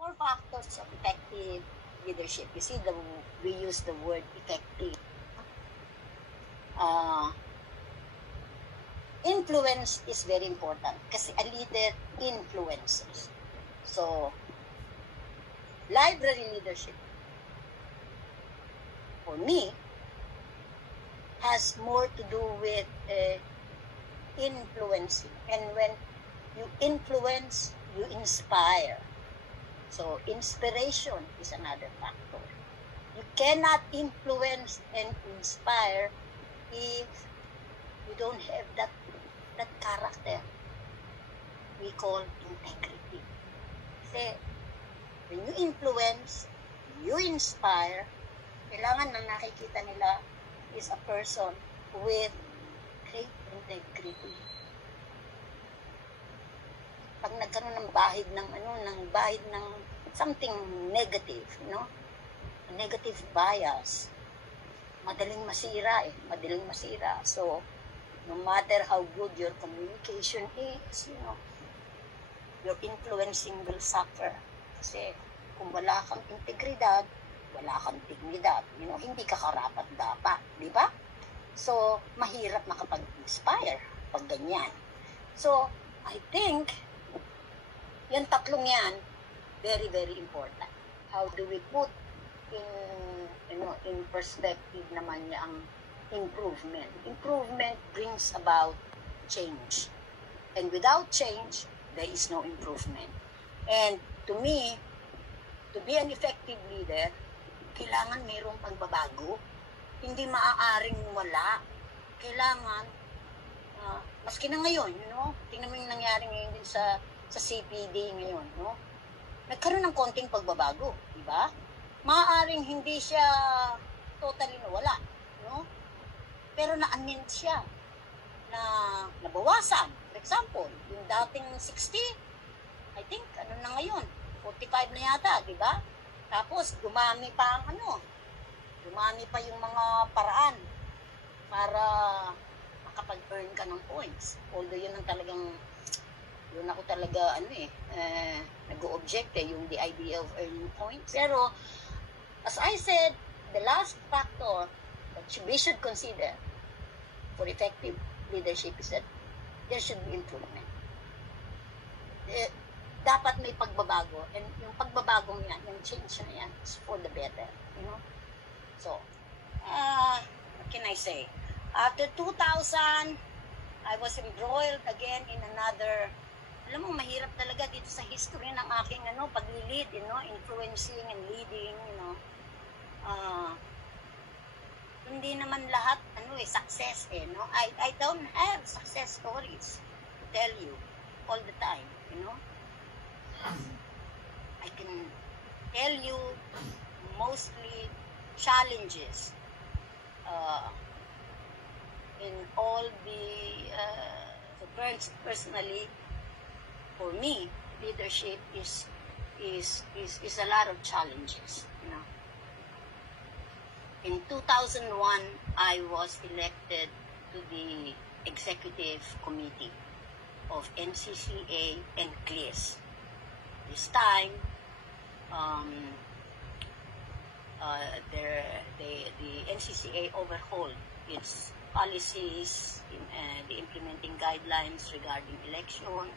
Four factors of effective leadership. You see, we use the word effective. Influence is very important kasi a leader influences. So, library leadership, for me, has more to do with influencing. And when you influence, you inspire. So, inspiration is another factor. You cannot influence and inspire if you don't have that character we call integrity. Kasi, when you influence, you inspire, kailangan na nakikita nila is a person with great integrity. Pag nagkaroon ng bahid ng something negative, a negative bias, madaling masira. So, no matter how good your communication is, your influencing will suffer. Kasi kung wala kang integridad, wala kang dignidad, hindi ka karapat dapat, di ba? So, mahirap makapag-inspire pag ganyan. So, I think, yung tatlong yan, very, very important. How do we put in perspective naman niya ang improvement? Improvement brings about change. And without change, there is no improvement. And to me, to be an effective leader, kailangan mayroong pagbabago. Hindi maaaring wala. Kailangan, maski na ngayon, tingnan mo yung nangyari ngayon din sa CPD ngayon, nagkaroon ng konting pagbabago, di ba? Maaaring hindi siya totally nawala, pero na-amend siya, na nabawasan. For example, yung dating 60, I think, na ngayon, 45 na yata, di ba? Tapos, dumami pa yung mga paraan para makapag-earn ka ng points. Although yun ang talagang, yun ako talaga, nag-o-object yung the idea of earning points. Pero, as I said, the last factor that we should consider for effective leadership is that there should be improvement. Dapat may pagbabago, and yung pagbabagong yan, yung change na yan, is for the better, So, what can I say? After 2000, I was embroiled again in another, alam mo, mahirap talaga dito sa history ng aking paglilid, influencing and leading, hindi naman lahat success, I don't have success stories to tell you all the time, I can tell you mostly challenges in all the personally, for me, leadership is a lot of challenges, In 2001, I was elected to the executive committee of NCCA and CLIS. This time, the NCCA overhauled its policies, the implementing guidelines regarding election,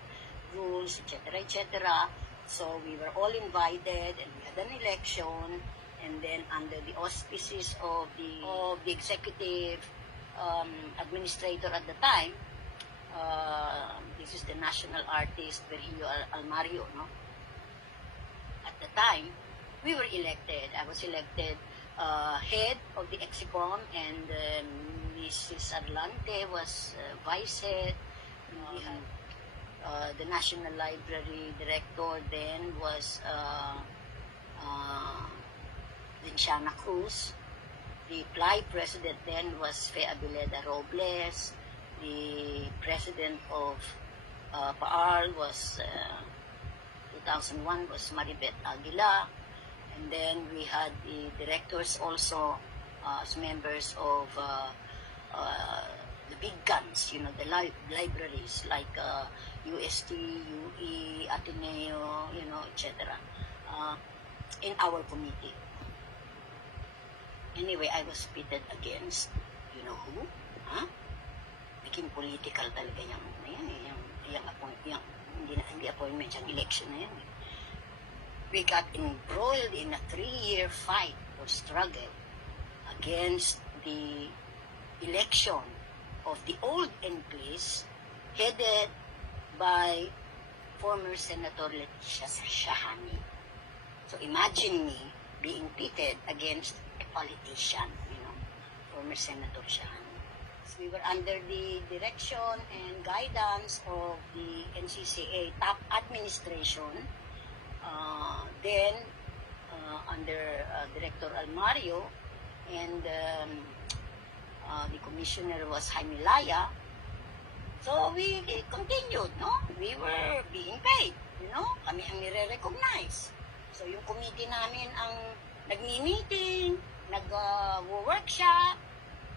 rules, etc. So we were all invited, and we had an election. And then under the auspices of the executive administrator at the time, this is the national artist Virgilio Almario, At the time, we were elected. I was elected head of the Execom, and Mrs. Arlante was vice head. We had the National Library director then was Linciana Cruz. The PLAI president then was Fe Abileda Robles. The president of PAARL was 2001 was Maribeth Aguila. And then we had the directors also as members of the big guns, the libraries like UST, UE, Ateneo, etc. in our committee. Anyway, I was pitted against, you know who? Huh? Naging political talaga yung hindi appointment, yung election na yan. We got embroiled in a 3-year fight or struggle against the election of the old NPs headed by former Senator Leticia Shahani. So imagine me being pitted against a politician, former Senator Shahani. So we were under the direction and guidance of the NCCA top administration. Then under Director Almario, and the commissioner was Jaime Laya. So we continued, no? We were being paid, kami ang nire-recognize. So yung committee namin ang nagmi-meeting, nag-workshop,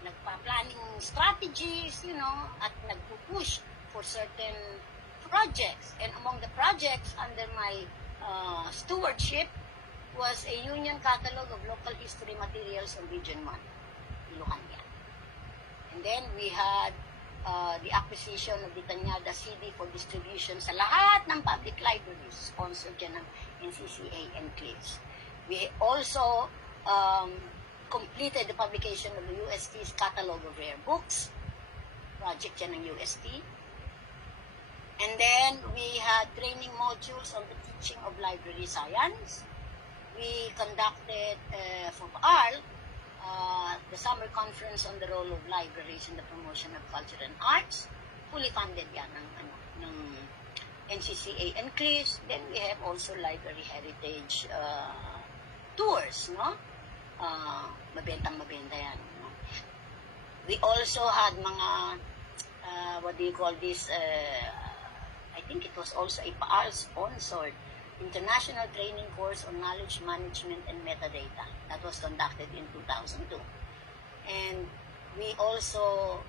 nagpa-planning strategies, at nagpo-push for certain projects. And among the projects under my stewardship was a union catalog of local history materials on Region 1, Ilocandia. And then we had the acquisition of the Tanyada CD for distribution sa lahat ng public libraries, sponsored dyan ng NCCA Enclaves. We also completed the publication of the UST's catalog of rare books, project dyan ng UST. And then we had training modules on the teaching of library science. We conducted for ARL the summer conference on the role of libraries in the promotion of culture and arts. Fully funded yan ng NCCA Enclaves. Then we have also library heritage tours, mabentang-mabenta yan. We also had mga, what do you call this, I think it was also a PAAL-sponsored international training course on knowledge management and metadata that was conducted in 2002. And we also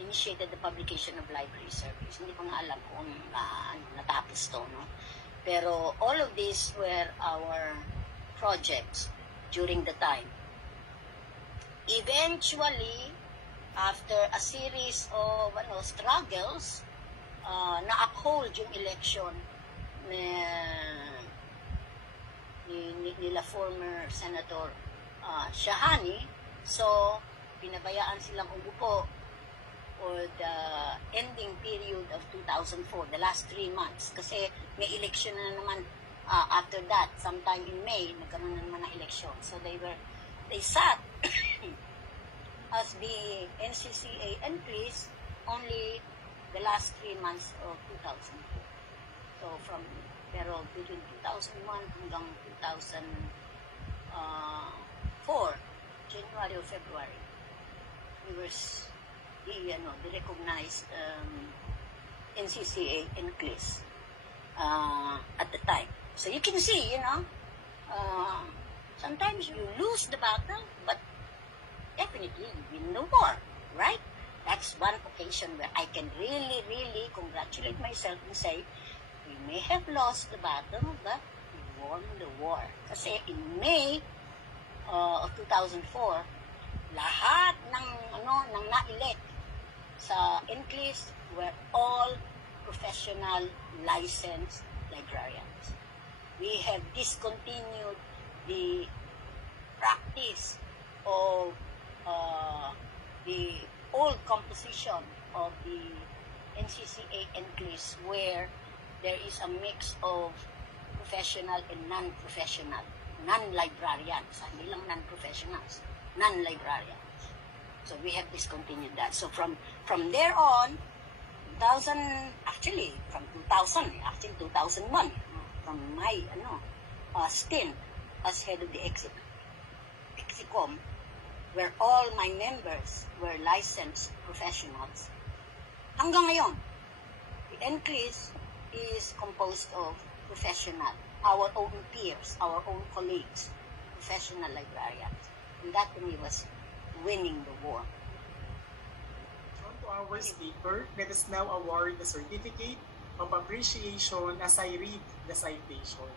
initiated the publication of library surveys. Hindi ko nga alam kung natapos to, Pero all of these were our projects during the time. Eventually, after a series of struggles, na-uphold yung election nila former Senator Shahani. So, pinabayaan silang umupo for the ending period of 2004, the last 3 months. Kasi may election na naman after that, sometime in May, nagkaroon na naman ng election. So, they sat as the NCCA Enclaves only the last 3 months of 2004. So, pero between 2001 hanggang 2004, January or February, we were the recognized NCCA Enclaves at the time. So you can see, sometimes you lose the battle, but definitely you win the war, right? That's one occasion where I can really, really congratulate myself and say, we may have lost the battle, but we won the war. Kasi in May of 2004, lahat ng na-elect sa Enclaves were all professional licensed librarians. We have discontinued the practice of the old composition of the NCCA Enclaves, where there is a mix of professional and non-professional, non-librarians, hindi lang non-professionals, non-librarians. So we have discontinued that. So from there on, 2001, from my stint as head of the Exicom, where all my members were licensed professionals. Hanggang ngayon, the Enclaves is composed of professional, our own peers, our own colleagues, professional librarians. And that to me was winning the war. On to our speaker, let us now award the certificate of appreciation as I read the citation.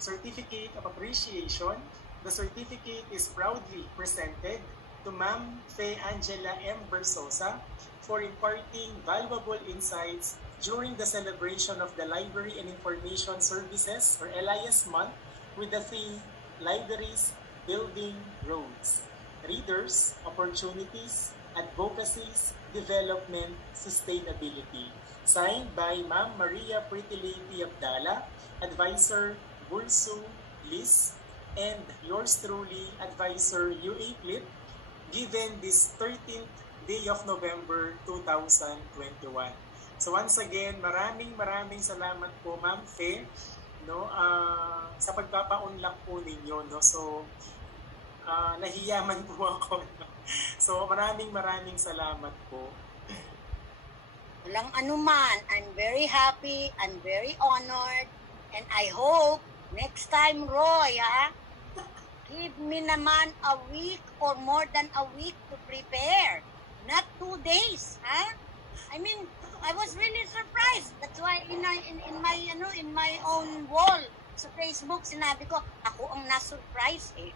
Certificate of Appreciation. The certificate is proudly presented to Ma'am Faye Angela M. Versosa for imparting valuable insights during the celebration of the Library and Information Services or LIS month with the theme Libraries Building Roads. Readers, Opportunities, Advocacies, Development, Sustainability. Signed by Ma'am Maria Pretty Lady Abdala, Advisor Bulsu Liz, and yours truly, Advisor UA Flip, given this 13th day of November 2021. So once again, maraming salamat po Ma'am Faye, no, sa pagpapa-unlock po ninyo, no. So nahiyaman po ako. No? So maraming salamat po. Walang anuman. I'm very happy, I'm very honored, and I hope next time, Roy, give me naman a week or more than a week to prepare. Not 2 days, I mean, I was really surprised. That's why in my own wall sa Facebook, sinabi ko, ako ang na-surprise eh.